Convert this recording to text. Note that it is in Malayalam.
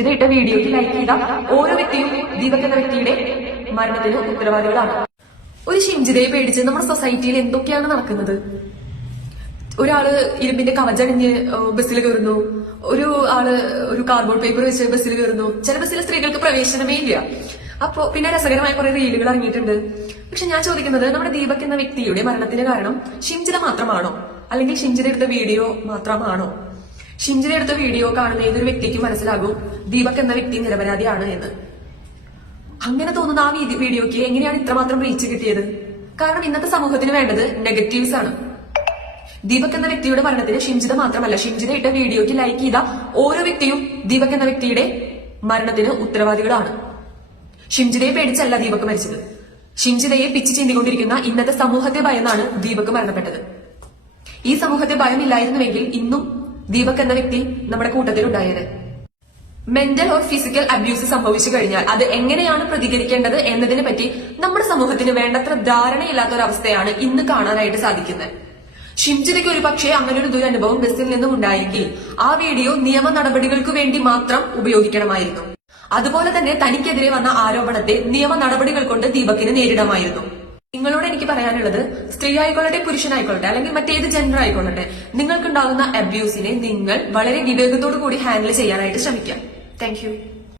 ഇതിട്ട വീഡിയോയ്ക്ക് ലൈക്ക് ചെയ്ത ഓരോ വ്യക്തിയും ദീപക് എന്ന വ്യക്തിയുടെ മരണത്തിന് ഉത്തരവാദികളാണ്. ഒരു ഷിംജിതയെ പേടിച്ച് നമ്മുടെ സൊസൈറ്റിയിൽ എന്തൊക്കെയാണ് നടക്കുന്നത്? ഒരാള് ഇരുമ്പിന്റെ കവചണിഞ്ഞ് ബസ്സിൽ കയറുന്നു, ഒരു ആള് ഒരു കാർഡ്ബോർഡ് പേപ്പർ വെച്ച് ബസ്സിൽ കയറുന്നു. ചില ബസ്സിലെ സ്ത്രീകൾക്ക് പ്രവേശനമേ ഇല്ല. അപ്പോ പിന്നെ രസകരമായ കുറെ റീലുകൾ ഇറങ്ങിയിട്ടുണ്ട്. പക്ഷെ ഞാൻ ചോദിക്കുന്നത്, നമ്മുടെ ദീപക് എന്ന വ്യക്തിയുടെ മരണത്തിന് കാരണം ഷിംജിത മാത്രമാണോ, അല്ലെങ്കിൽ ഷിംജിത എടുത്ത വീഡിയോ മാത്രമാണോ? ഷിംജിത എടുത്ത വീഡിയോ കാണുന്ന ഏതൊരു വ്യക്തിക്ക് മനസ്സിലാകും ദീപക് എന്ന വ്യക്തി നിരപരാധിയാണ് എന്ന്. അങ്ങനെ തോന്നുന്ന ആ വീഡിയോക്ക് എങ്ങനെയാണ് ഇത്രമാത്രം റീച്ച് കിട്ടിയത്? കാരണം ഇന്നത്തെ സമൂഹത്തിന് വേണ്ടത് നെഗറ്റീവ്സ് ആണ്. ദീപക് എന്ന വ്യക്തിയുടെ മരണത്തിന് ഷിംജിത മാത്രമല്ല, ഷിംജിത ഇട്ട വീഡിയോയ്ക്ക് ലൈക്ക് ചെയ്ത ഓരോ വ്യക്തിയും ദീപക് എന്ന വ്യക്തിയുടെ മരണത്തിന് ഉത്തരവാദികളാണ്. ഷിംജിതയെ പേടിച്ചല്ല ദീപക് മരിച്ചത്. ഷിംജിതയെ പിച്ച് ചീന്തിക്കൊണ്ടിരിക്കുന്ന ഇന്നത്തെ സമൂഹത്തെ ഭയന്നാണ് ദീപക് മരണപ്പെട്ടത്. ഈ സമൂഹത്തെ ഭയമില്ലായിരുന്നുവെങ്കിൽ ഇന്നും ദീപക് എന്ന വ്യക്തി നമ്മുടെ കൂട്ടത്തിൽ ഉണ്ടായത്. മെന്റൽ ഓർ ഫിസിക്കൽ അബ്യൂസ് സംഭവിച്ചു കഴിഞ്ഞാൽ അത് എങ്ങനെയാണ് പ്രതികരിക്കേണ്ടത് എന്നതിനെ പറ്റി നമ്മുടെ സമൂഹത്തിന് വേണ്ടത്ര ധാരണയില്ലാത്തൊരവസ്ഥയാണ് ഇന്ന് കാണാനായിട്ട് സാധിക്കുന്നത്. ഷിംജിതയ്ക്ക് ഒരു പക്ഷേ അങ്ങനെ ഒരു ദുരനുഭവം ബസ്സിൽ നിന്നും ഉണ്ടായെങ്കിൽ ആ വീഡിയോ നിയമ നടപടികൾക്ക് വേണ്ടി മാത്രം ഉപയോഗിക്കണമായിരുന്നു. അതുപോലെ തന്നെ തനിക്കെതിരെ വന്ന ആരോപണത്തെ നിയമ നടപടികൾ കൊണ്ട് ദീപകിന് നേരിടാമായിരുന്നു. നിങ്ങളോട് എനിക്ക് പറയാനുള്ളത്, സ്ത്രീ ആയിക്കൊള്ളട്ടെ പുരുഷനായിക്കൊള്ളട്ടെ അല്ലെങ്കിൽ മറ്റേത് ജെൻഡർ ആയിക്കൊള്ളട്ടെ, നിങ്ങൾക്കുണ്ടാകുന്ന അബ്യൂസിനെ നിങ്ങൾ വളരെ വിവേകത്തോടു കൂടി ഹാൻഡിൽ ചെയ്യാനായിട്ട് ശ്രമിക്കാം. താങ്ക്